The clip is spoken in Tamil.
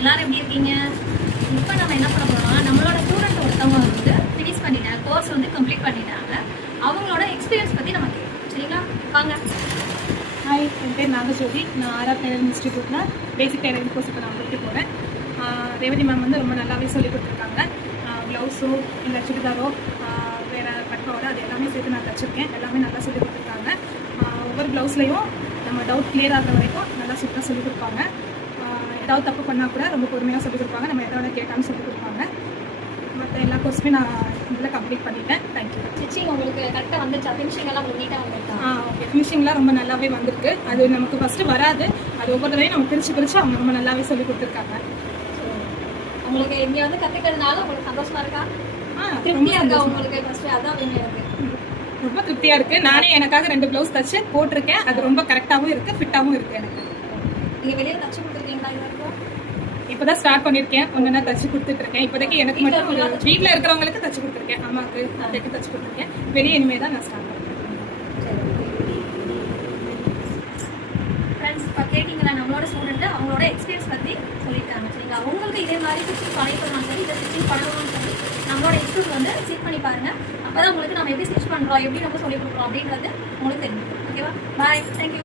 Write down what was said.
எல்லாரும் எப்படி இருக்கீங்க? இப்போ நம்ம என்ன பண்ண போறோம்னா நம்மளோட ஸ்டூடெண்ட் ஒருத்தவங்க வந்து ஃபினிஷ் பண்ணிட்டாங்க, கோர்ஸ் வந்து கம்ப்ளீட் பண்ணிட்டாங்க. அவங்களோட எக்ஸ்பீரியன்ஸ் பற்றி நம்ம கேட்கலாம். சரிங்களா? வாங்க. ஹாய், என் பேர் நாகஜோதி. நான் ஆர்ஆர் டெய்லரிங் இன்ஸ்டிடியூட்டில் பேசிக் டெய்லரிங் கோர்ஸ் இப்போ நான் முடிக்க போகிறேன். ரேவதி மேம் வந்து ரொம்ப நல்லாவே சொல்லிக் கொடுத்துருக்காங்க. ப்ளவுஸோ இல்லை சுடிதாரோ வேறு கட்டோட அது எல்லாமே சேர்த்து நான் தச்சுருக்கேன். எல்லாமே நல்லா சொல்லிக் கொடுத்துருக்காங்க. ஒவ்வொரு ப்ளவுஸ்லேயும் நம்ம டவுட் கிளியர் ஆகிற வரைக்கும் நல்லா சூப்பராக சொல்லிக் கொடுப்பாங்க. ஏதாவது தப்பு பண்ணால் கூட ரொம்ப பொறுமையாக சொல்லிக் கொடுப்பாங்க. நம்ம எதாவது கேட்டாலும் சொல்லிக் கொடுப்பாங்க. மற்ற எல்லா கோர்ஸுமே நான் இதில் கம்ப்ளீட் பண்ணிட்டேன். தேங்க்யூ. ஸ்டிச்சிங் உங்களுக்கு கரெக்டாக வந்துச்சா? ஃபினிஷிங் எல்லாம் உங்களுக்கு நீட்டாக வந்துருக்கா? ஓகே, ஃபினிஷிங்லாம் ரொம்ப நல்லாவே வந்திருக்கு. அது நமக்கு ஃபஸ்ட்டு வராது. அது ஒவ்வொரு தடவையும் நம்ம பிரித்து அவங்க ரொம்ப நல்லாவே சொல்லி கொடுத்துருக்காங்க. உங்களுக்கு எங்கேயாவது கற்றுக்கிறதுனால உங்களுக்கு சந்தோஷமா இருக்கா? திருப்தியாக இருக்கா உங்களுக்கு? ஃபஸ்ட்டு அதான் வேணும் எனக்கு. ரொம்ப திருப்தியாக இருக்குது. நானே எனக்காக 2 ப்ளவுஸ் தச்சு போட்டிருக்கேன். அது ரொம்ப கரெக்டாகவும் இருக்குது, ஃபிட்டாகவும் இருக்குது எனக்கு. நீங்கள் வெளியில் தச்சு கொடுத்துருக்கீங்களா? இது வரைக்கும் இப்போ தான் ஸ்டார்ட் பண்ணியிருக்கேன். ஒன்று தச்சு கொடுத்துட்ருக்கேன். இப்போதைக்கு எனக்கு மட்டும் வீட்டில் இருக்கிறவங்களுக்கு தச்சு கொடுத்துருக்கேன். அம்மாவுக்கு அத்தைக்கு தச்சு கொடுத்துருக்கேன். வெளியே இனிமேல் தான் நான் ஸ்டார்ட் பண்ணுறேன். ஃப்ரெண்ட்ஸ், இப்போ கேட்டிங்களா நம்மளோட ஸ்டூடெண்ட்டு அவங்களோட எக்ஸ்பீரியன்ஸ் பற்றி சொல்லியிருக்காங்க. சரிங்களா? உங்களுக்கு இதே மாதிரி ஸ்டிச்சிங் பழகணும்னு சரி, இதை ஸ்டிச்சிங் பண்ணணும்னு சொல்லி நம்மளோட இன்ஸ்டியூட் வந்து செக் பண்ணி பாருங்கள். அப்போ தான் உங்களுக்கு நம்ம எப்படி ஸ்டிச் பண்ணுறோம், எப்படி நம்ம சொல்லிக் கொடுக்குறோம் அப்படின்றது உங்களுக்கு தெரியும். ஓகேவா? பாய். தேங்க்யூ.